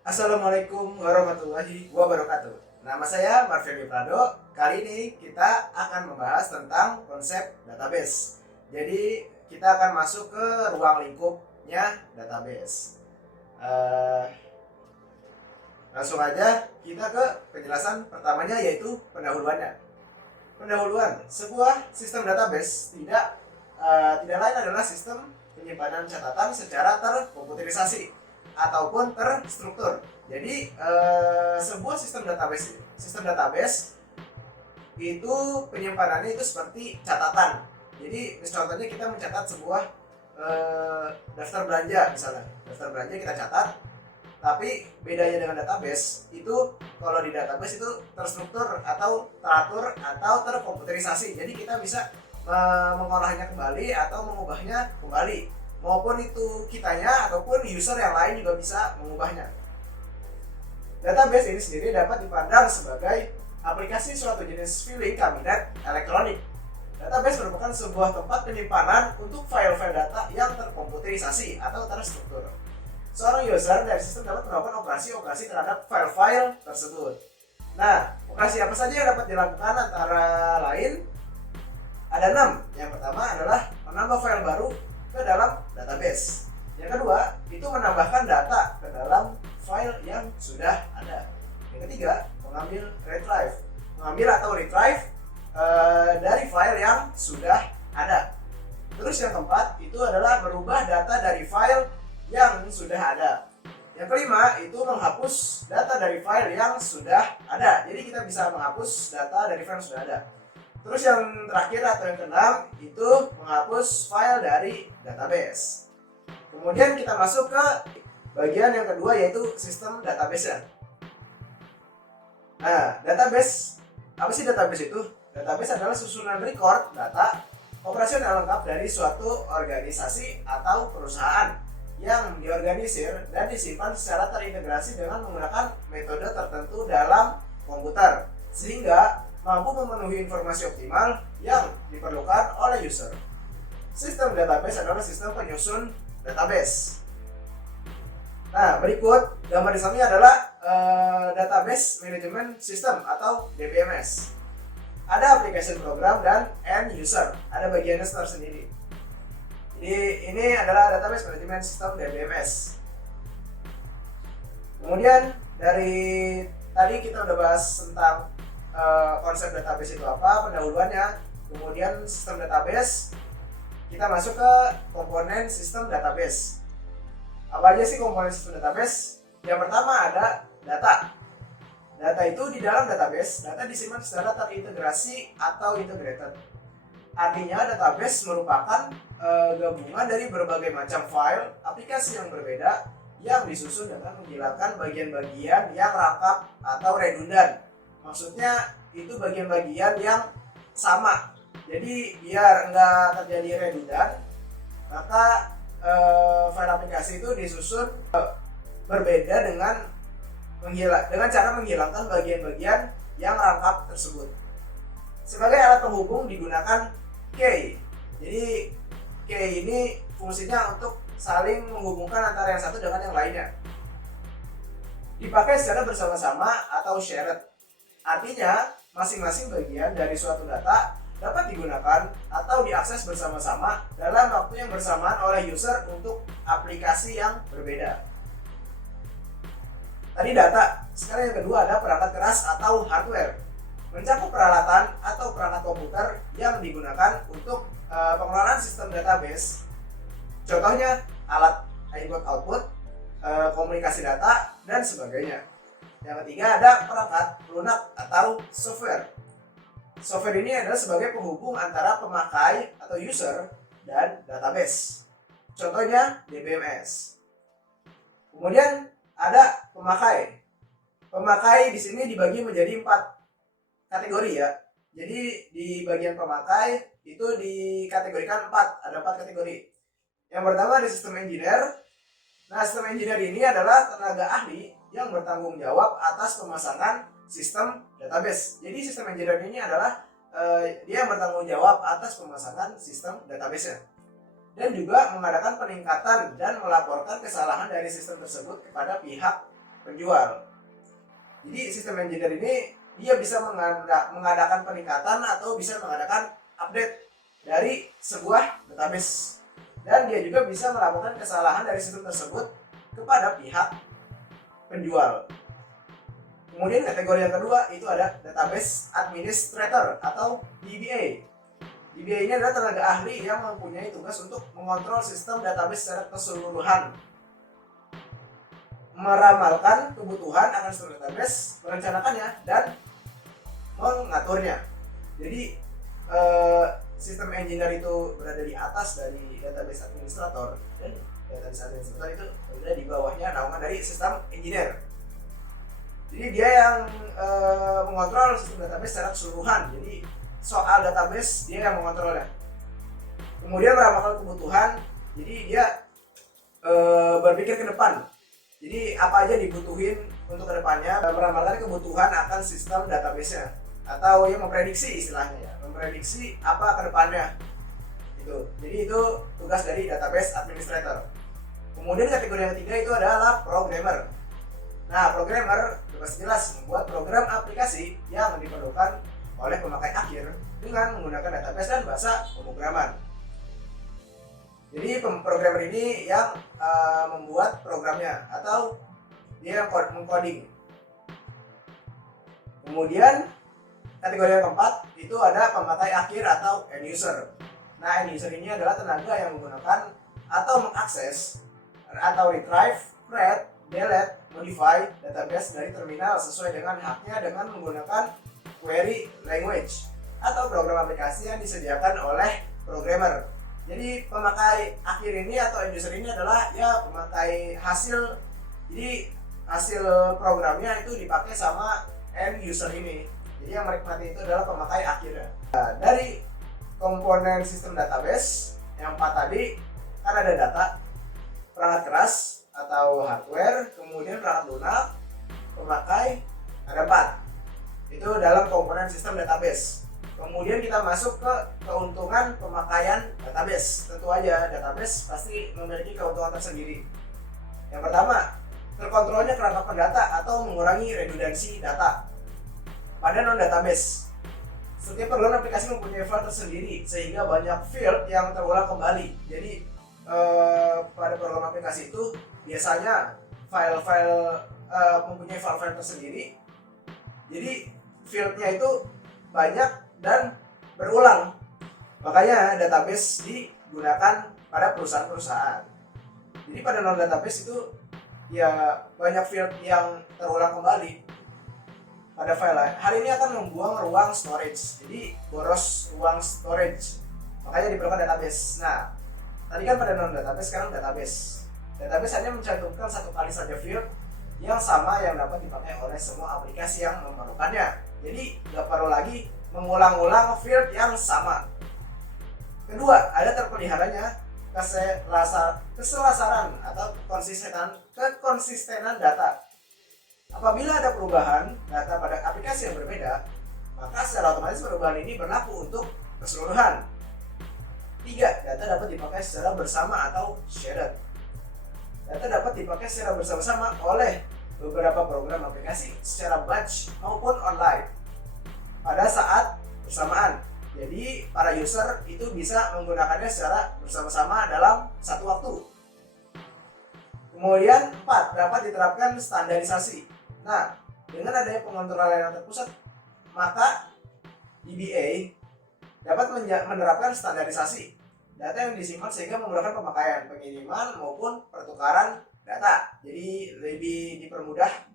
Assalamualaikum warahmatullahi wabarakatuh. Nama saya Marvin Prado. Kali ini kita akan membahas tentang konsep database. Jadi kita akan masuk ke ruang lingkupnya database. Eh, Langsung aja kita ke penjelasan pertamanya, yaitu pendahuluannya. Pendahuluan sebuah sistem database tidak lain adalah sistem penyimpanan catatan secara terkomputerisasi ataupun terstruktur. Jadi sebuah sistem database itu penyimpanannya itu seperti catatan. Jadi contohnya kita mencatat sebuah daftar belanja misalnya. Daftar belanja kita catat, tapi bedanya dengan database itu, kalau di database itu terstruktur atau teratur atau terkomputerisasi. Jadi kita bisa mengolahnya kembali atau mengubahnya kembali, maupun itu kitanya ataupun user yang lain juga bisa mengubahnya. Database ini sendiri dapat dipandang sebagai aplikasi suatu jenis filing kabinet elektronik. Database merupakan sebuah tempat penyimpanan untuk file-file data yang terkomputerisasi atau terstruktur. Seorang user dari sistem dapat melakukan operasi-operasi terhadap file-file tersebut. Nah, operasi apa saja yang dapat dilakukan? Antara lain ada 6. Yang pertama adalah menambah file baru ke dalam database. Yang kedua, itu menambahkan data ke dalam file yang sudah ada. Yang ketiga, mengambil atau retrieve dari file yang sudah ada. Terus yang keempat, itu adalah merubah data dari file yang sudah ada. Yang kelima, itu menghapus data dari file yang sudah ada. Jadi kita bisa menghapus data dari file yang sudah ada. Terus yang terakhir atau yang keenam, itu menghapus file dari database. Kemudian kita masuk ke bagian yang kedua, yaitu sistem database. Nah, database, apa sih database itu? Database adalah susunan record data operasional lengkap dari suatu organisasi atau perusahaan yang diorganisir dan disimpan secara terintegrasi dengan menggunakan metode tertentu dalam komputer, sehingga mampu memenuhi informasi optimal yang diperlukan oleh user. Sistem database adalah sistem penyusun database. Nah, berikut gambar di samping adalah Database Management System atau DBMS. Ada application program dan end user, ada bagiannya tersendiri. Jadi ini adalah Database Management System DBMS. Kemudian dari tadi kita udah bahas tentang konsep database itu apa, pendahuluannya. Kemudian sistem database, kita masuk ke komponen sistem database. Apa aja sih komponen sistem database? Yang pertama ada data. Data itu di dalam database, data disimpan secara terintegrasi atau integrated. Artinya database merupakan gabungan dari berbagai macam file aplikasi yang berbeda yang disusun dengan menghilangkan bagian-bagian yang rangkap atau redundan. Maksudnya itu bagian-bagian yang sama. Jadi biar nggak terjadi redundan, maka file aplikasi itu disusun berbeda dengan cara menghilangkan bagian-bagian yang rangkap tersebut. Sebagai alat penghubung digunakan key. Jadi key ini fungsinya untuk saling menghubungkan antara yang satu dengan yang lainnya. Dipakai secara bersama-sama atau shared. Artinya masing-masing bagian dari suatu data dapat digunakan atau diakses bersama-sama dalam waktu yang bersamaan oleh user untuk aplikasi yang berbeda. Tadi data. Sekarang yang kedua ada perangkat keras atau hardware. Mencakup peralatan atau perangkat komputer yang digunakan untuk pengelolaan sistem database. Contohnya alat input-output, komunikasi data, dan sebagainya. Yang ketiga ada perangkat lunak atau software. Software ini adalah sebagai penghubung antara pemakai atau user dan database. Contohnya DBMS. Kemudian ada pemakai. Pemakai di sini dibagi menjadi 4 kategori ya. Jadi di bagian pemakai itu dikategorikan 4, ada 4 kategori. Yang pertama ada sistem engineer. Nah, sistem engineer ini adalah tenaga ahli yang bertanggung jawab atas pemasangan sistem database. Jadi sistem engineer ini adalah dia bertanggung jawab atas pemasangan sistem database-nya. Dan juga mengadakan peningkatan dan melaporkan kesalahan dari sistem tersebut kepada pihak penjual. Jadi sistem engineer ini dia bisa mengadakan peningkatan atau bisa mengadakan update dari sebuah database, dan dia juga bisa melakukan kesalahan dari sistem tersebut kepada pihak penjual. Kemudian kategori yang kedua itu ada database administrator atau DBA. DBA ini adalah tenaga ahli yang mempunyai tugas untuk mengontrol sistem database secara keseluruhan, meramalkan kebutuhan akan sistem database, merencanakannya, dan mengaturnya. Jadi sistem engineer itu berada di atas dari database administrator, dan database administrator itu berada di bawahnya naungan dari sistem engineer. Jadi dia yang mengontrol sistem database secara keseluruhan. Jadi soal database dia yang mengontrolnya. Kemudian meramalkan kebutuhan. Jadi dia berpikir ke depan. Jadi apa aja dibutuhin untuk kedepannya, meramalkan kebutuhan akan sistem database-nya, atau yang memprediksi istilahnya ya, memprediksi apa kedepannya itu. Jadi itu tugas dari database administrator. Kemudian kategori yang ketiga itu adalah programmer. Nah, programmer jelas membuat program aplikasi yang diperlukan oleh pemakai akhir dengan menggunakan database dan bahasa pemrograman. Jadi programmer ini yang membuat programnya atau dia yang mengcoding. Kemudian kategori yang keempat itu ada pemakai akhir atau end user. Nah, end user ini adalah tenaga yang menggunakan atau mengakses atau retrieve, create, delete, modify database dari terminal sesuai dengan haknya dengan menggunakan query language atau program aplikasi yang disediakan oleh programmer. Jadi pemakai akhir ini atau end user ini adalah ya pemakai hasil. Jadi hasil programnya itu dipakai sama end user ini. Jadi yang menikmati itu adalah pemakai akhirnya. Nah, dari komponen sistem database yang 4 tadi kan ada data, perangkat keras atau hardware, kemudian perangkat lunak, pemakai, ada 4. Itu dalam komponen sistem database. Kemudian kita masuk ke keuntungan pemakaian database. Tentu aja database pasti memiliki keuntungan tersendiri. Yang pertama, terkontrolnya kerangkapan data atau mengurangi redundansi data pada non-database. Setiap perluan aplikasi mempunyai file tersendiri sehingga banyak field yang terulang kembali. Jadi pada program aplikasi itu biasanya file-file mempunyai file-file tersendiri. Jadi fieldnya itu banyak dan berulang. Makanya database digunakan pada perusahaan-perusahaan. Jadi pada non-database itu ya banyak field yang terulang kembali pada file. Hal ini akan membuang ruang storage. Jadi boros ruang storage. Makanya diperlukan database. Nah, tadi kan pada non-database, sekarang database. Database hanya mencantumkan satu kali saja field yang sama yang dapat dipakai oleh semua aplikasi yang memerlukannya. Jadi nggak perlu lagi mengulang-ulang field yang sama. Kedua, ada terpeliharanya keselasaran atau kekonsistenan data. Apabila ada perubahan data pada aplikasi yang berbeda, maka secara otomatis perubahan ini berlaku untuk keseluruhan. 3. Data dapat dipakai secara bersama atau shared. Data dapat dipakai secara bersama-sama oleh beberapa program aplikasi secara batch maupun online pada saat bersamaan. Jadi para user itu bisa menggunakannya secara bersama-sama dalam satu waktu. Kemudian 4. Dapat diterapkan standarisasi. Nah, dengan adanya pengontrolan yang terpusat, maka DBA dapat menerapkan standarisasi data yang disimpan sehingga memudahkan pemakaian, pengiriman maupun pertukaran data. Jadi lebih dipermudah,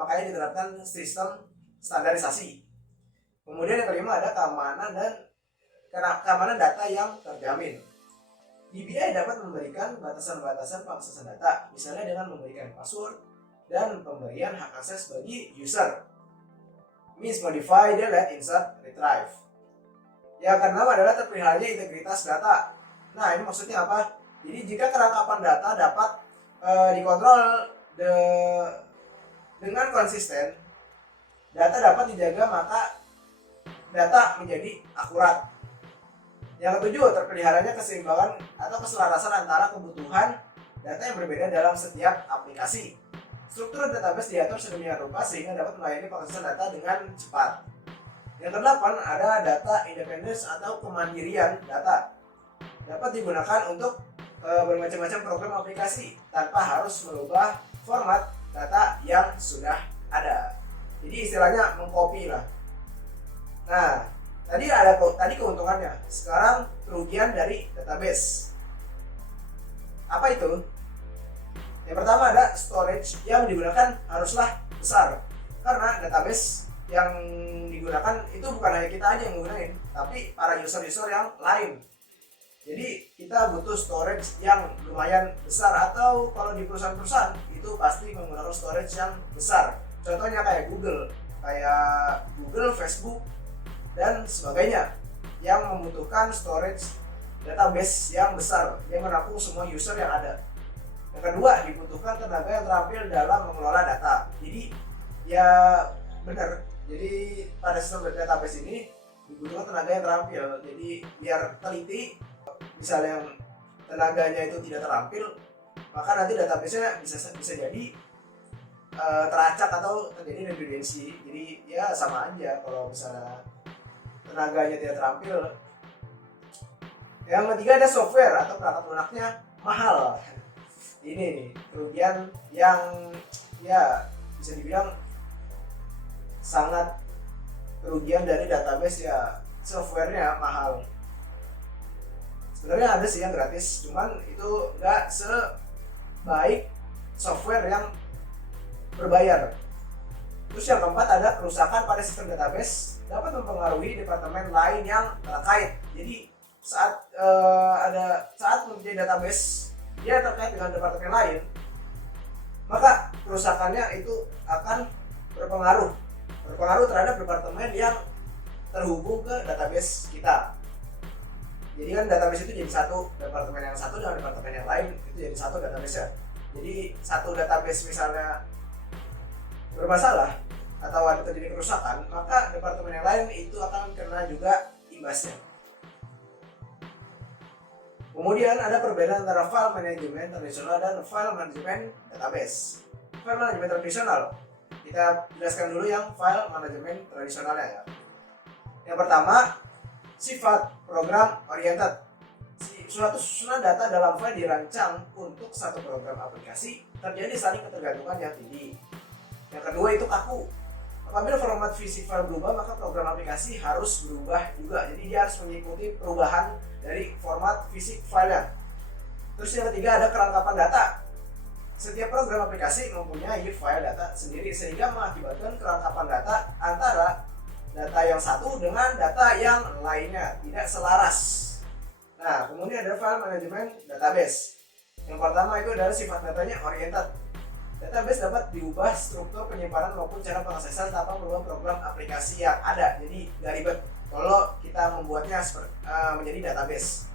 makanya diterapkan sistem standarisasi. Kemudian yang kelima ada keamanan data yang terjamin. DBA dapat memberikan batasan-batasan pengaksesan data, misalnya dengan memberikan password dan pemberian hak akses bagi user. Means modify, delete, insert, retrieve. Yang keenam adalah terpeliharanya integritas data. Nah, ini maksudnya apa? Jadi jika kerangkapan data dapat dikontrol dengan konsisten, data dapat dijaga, maka data menjadi akurat. Yang ketujuh, terpeliharanya keseimbangan atau keselarasan antara kebutuhan data yang berbeda dalam setiap aplikasi. Struktur database diatur sedemikian rupa sehingga dapat melayani pengaksesan data dengan cepat. Yang kedelapan, ada data independence atau kemandirian data. Dapat digunakan untuk bermacam-macam program aplikasi tanpa harus merubah format data yang sudah ada. Jadi istilahnya mengcopy lah. Nah, tadi keuntungannya. Sekarang kerugian dari database. Apa itu? Yang pertama ada storage yang digunakan haruslah besar. Karena database yang digunakan itu bukan hanya kita aja yang gunain, tapi para user-user yang lain. Jadi kita butuh storage yang lumayan besar, atau kalau di perusahaan-perusahaan itu pasti menggunakan storage yang besar. Contohnya kayak Google, Facebook, dan sebagainya yang membutuhkan storage database yang besar yang menampung semua user yang ada. Yang kedua, dibutuhkan tenaga yang terampil dalam mengelola data. Jadi ya benar. Jadi pada sistem database ini dibutuhkan tenaga yang terampil. Jadi biar teliti, misalnya yang tenaganya itu tidak terampil, maka nanti database-nya bisa jadi teracak atau terjadi redundancy. Jadi ya sama aja kalau misalnya tenaganya tidak terampil. Yang ketiga ada software atau perangkat lunaknya mahal. Ini nih kerugian yang ya bisa dibilang sangat kerugian dari database, ya softwarenya mahal. Sebenarnya ada sih yang gratis, cuman itu nggak sebaik software yang berbayar. Terus yang keempat ada kerusakan pada sistem database dapat mempengaruhi departemen lain yang terkait. Jadi saat mempunyai database dia terkait dengan departemen lain, maka kerusakannya itu akan berpengaruh terhadap departemen yang terhubung ke database kita. Jadi kan database itu jadi satu, departemen yang satu dengan departemen yang lain itu jadi satu database ya. Jadi satu database misalnya bermasalah atau ada terjadi kerusakan, maka departemen yang lain itu akan kena juga imbasnya. Kemudian ada perbedaan antara file manajemen tradisional dan file manajemen database. File manajemen tradisional, kita jelaskan dulu yang file manajemen tradisionalnya ya. Yang pertama, sifat program oriented. Suatu susunan data dalam file dirancang untuk satu program aplikasi, terjadi saling ketergantungan yang tinggi. Yang kedua itu kaku. Apabila format fisik file berubah, maka program aplikasi harus berubah juga. Jadi dia harus mengikuti perubahan dari format fisik filenya. Terus yang ketiga ada kerangkapan data. Setiap program aplikasi mempunyai file data sendiri, sehingga mengakibatkan kerangkapan data antara data yang satu dengan data yang lainnya tidak selaras. Nah, kemudian ada file manajemen database. Yang pertama itu adalah sifat datanya oriented. Database dapat diubah struktur penyimpanan maupun cara pengaksesan tanpa merubah program aplikasi yang ada. Jadi gak ribet kalau kita membuatnya menjadi database.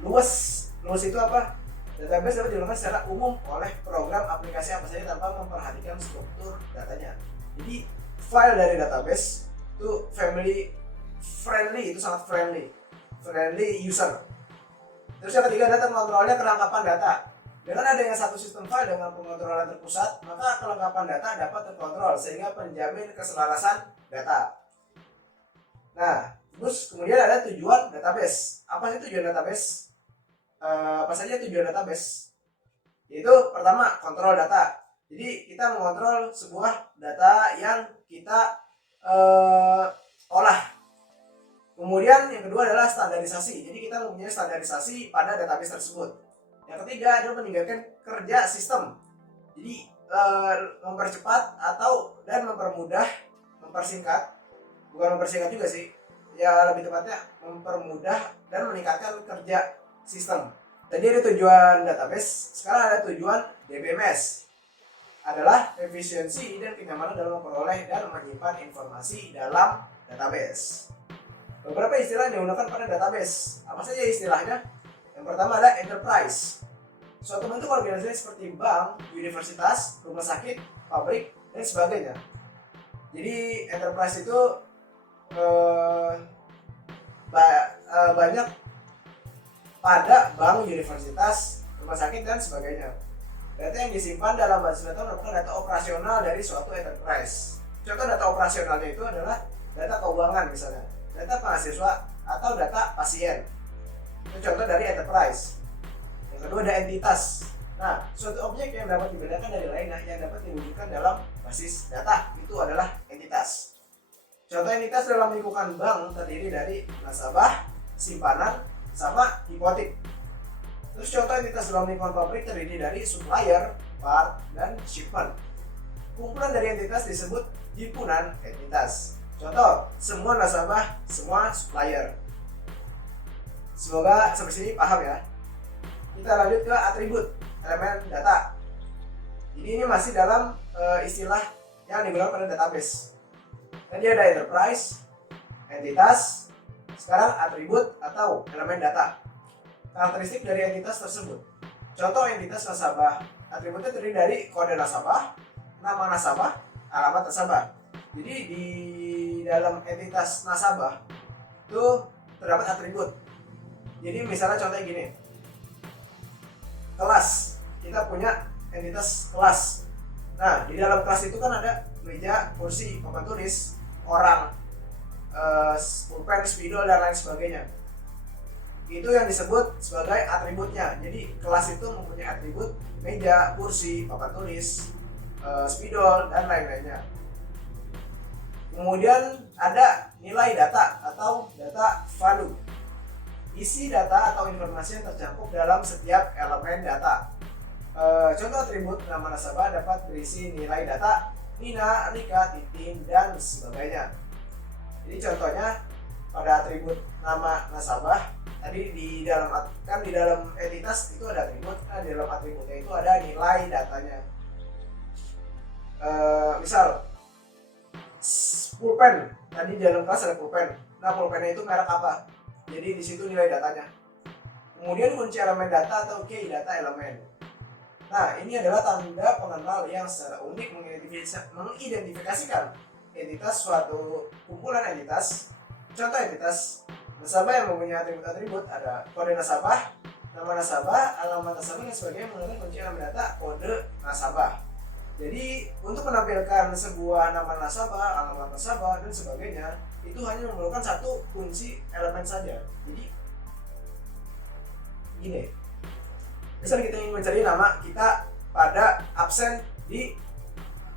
Luas itu apa? Database dapat digunakan secara umum oleh program aplikasi apa saja tanpa memperhatikan struktur datanya. Jadi file dari database itu family friendly, itu sangat friendly user. Terus yang ketiga ada terkontrolnya kerangkapan data. Dengan adanya satu sistem file dengan pengontrolan terpusat, maka kelengkapan data dapat terkontrol sehingga menjamin keselarasan data. Nah, terus kemudian ada tujuan database. Apa sih tujuan database? Apa saja tujuan database? Yaitu pertama, kontrol data. Jadi kita mengontrol sebuah data yang kita olah. Kemudian yang kedua adalah standarisasi. Jadi kita mempunyai standarisasi pada database tersebut. Yang ketiga adalah meningkatkan kerja sistem. Jadi mempercepat dan mempermudah, bukan mempersingkat juga sih. Ya lebih tepatnya mempermudah dan meningkatkan kerja sistem. Tadi ada tujuan database, sekarang ada tujuan DBMS. Adalah efisiensi dan kenyamanan dalam memperoleh dan menyimpan informasi dalam database. Beberapa istilah yang digunakan pada database. Apa saja istilahnya? Yang pertama ada enterprise. Suatu bentuk organisasi seperti bank, universitas, rumah sakit, pabrik, dan sebagainya. Jadi enterprise itu banyak pada bank, universitas, rumah sakit, dan sebagainya. Data yang disimpan dalam base data merupakan data operasional dari suatu enterprise. Contoh data operasionalnya itu adalah data keuangan misalnya, data mahasiswa atau data pasien. Itu contoh dari enterprise. Yang kedua ada entitas. Nah, suatu objek yang dapat dibedakan dari lainnya yang dapat diwujudkan dalam basis data itu adalah entitas. Contoh entitas dalam lingkungan bank terdiri dari nasabah, simpanan, sama hipotek. Terus contoh entitas dalam lingkungan pabrik terdiri dari supplier, part, dan shipment. Kumpulan dari entitas disebut himpunan entitas. Contoh, semua nasabah, semua supplier. Semoga sampai sini paham ya. Kita lanjut ke atribut elemen data. Ini masih dalam istilah yang digunakan pada database. Tadi ada enterprise, entitas, sekarang atribut atau elemen data. Karakteristik dari entitas tersebut. Contoh entitas nasabah. Atributnya terdiri dari kode nasabah, nama nasabah, alamat nasabah. Jadi di dalam entitas nasabah itu terdapat atribut. Jadi misalnya contohnya gini. Kelas. Kita punya entitas kelas. Nah, di dalam kelas itu kan ada meja, kursi, papan tulis, orang, pulpen, spidol, dan lain sebagainya. Itu yang disebut sebagai atributnya. Jadi kelas itu mempunyai atribut meja, kursi, papan tulis, spidol, dan lain-lainnya. Kemudian ada nilai data atau data value. Isi data atau informasi yang tercakup dalam setiap elemen data. Contoh atribut nama nasabah dapat berisi nilai data Nina, Rika, Titin, dan sebagainya. Jadi contohnya pada atribut nama nasabah tadi di dalam entitas itu ada atribut, di dalam atributnya itu ada nilai datanya. Misal pulpen, tadi di dalam kelas ada pulpen. Nah, pulpennya itu merek apa? Jadi di situ nilai datanya. Kemudian kunci elemen data atau key data elemen. Nah, ini adalah tanda pengenal yang secara unik mengidentifikasikan entitas suatu kumpulan entitas. Contoh entitas nasabah yang mempunyai atribut-atribut ada kode nasabah, nama nasabah, alamat nasabah, dan sebagainya menggunakan kunci elemen data kode nasabah. Jadi untuk menampilkan sebuah nama nasabah, alamat nasabah, dan sebagainya itu hanya memerlukan satu kunci elemen saja. Jadi gini, misal kita ingin mencari nama kita pada absen di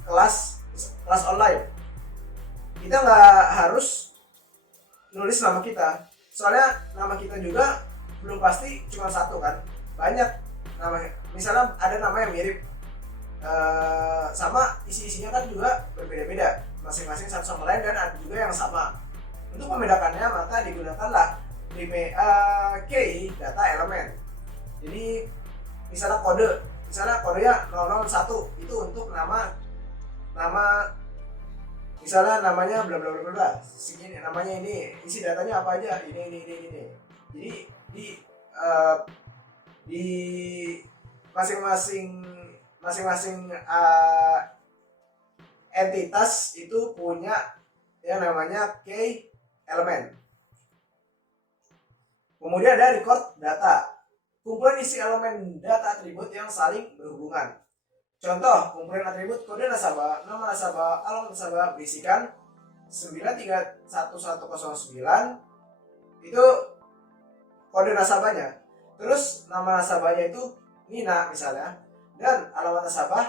kelas online, kita nggak harus nulis nama kita, soalnya nama kita juga belum pasti cuma satu kan, banyak nama. Misalnya ada nama yang mirip, sama isi-isinya kan juga berbeda-beda masing-masing satu sama lain, dan ada juga yang sama. Untuk membedakannya maka digunakanlah key data elemen. Jadi misalnya kodenya 001 itu untuk nama misalnya namanya bla bla bla bla, segini namanya, ini isi datanya apa aja, ini. Jadi di masing-masing entitas itu punya yang namanya key elemen. Kemudian ada record data, kumpulan isi elemen data atribut yang saling berhubungan. Contoh kumpulan atribut kode nasabah, nama nasabah, alamat nasabah berisikan 931109 itu kode nasabahnya. Terus nama nasabahnya itu Nina misalnya, dan alamat nasabah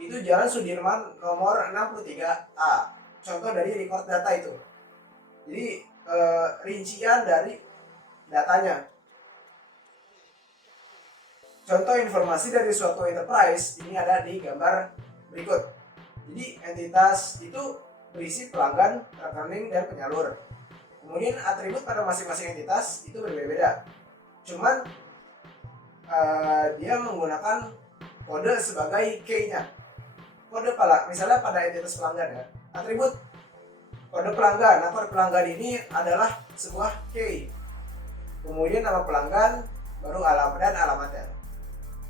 itu Jalan Sudirman nomor 63A. Contoh dari record data itu. Jadi rincian dari datanya. Contoh informasi dari suatu enterprise ini ada di gambar berikut. Jadi entitas itu berisi pelanggan, rekening, dan penyalur. Kemudian atribut pada masing-masing entitas itu berbeda-beda. Cuman dia menggunakan kode sebagai key-nya. Kode misalnya pada entitas pelanggan ya, atribut kode pelanggan. Nah, kode pelanggan ini adalah sebuah key. Kemudian nama pelanggan, baru alamat dan alamatnya.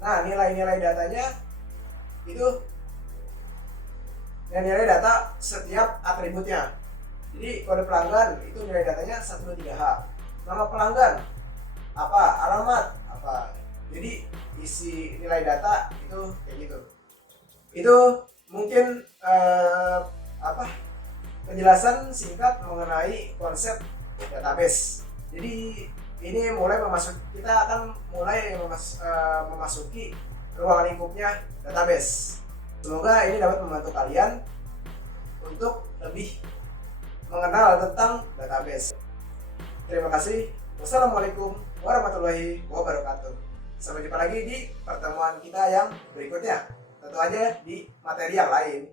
Nah, nilai-nilai datanya itu nilai data setiap atributnya. Jadi kode pelanggan itu nilai datanya 123H. Nama pelanggan apa, alamat apa, Jadi isi nilai data itu kayak gitu. Itu mungkin penjelasan singkat mengenai konsep database. Jadi ini kita akan mulai memasuki ruang lingkupnya database. Semoga ini dapat membantu kalian untuk lebih mengenal tentang database. Terima kasih. Wassalamualaikum warahmatullahi wabarakatuh. Sampai jumpa lagi di pertemuan kita yang berikutnya. Tentu aja di materi yang lain.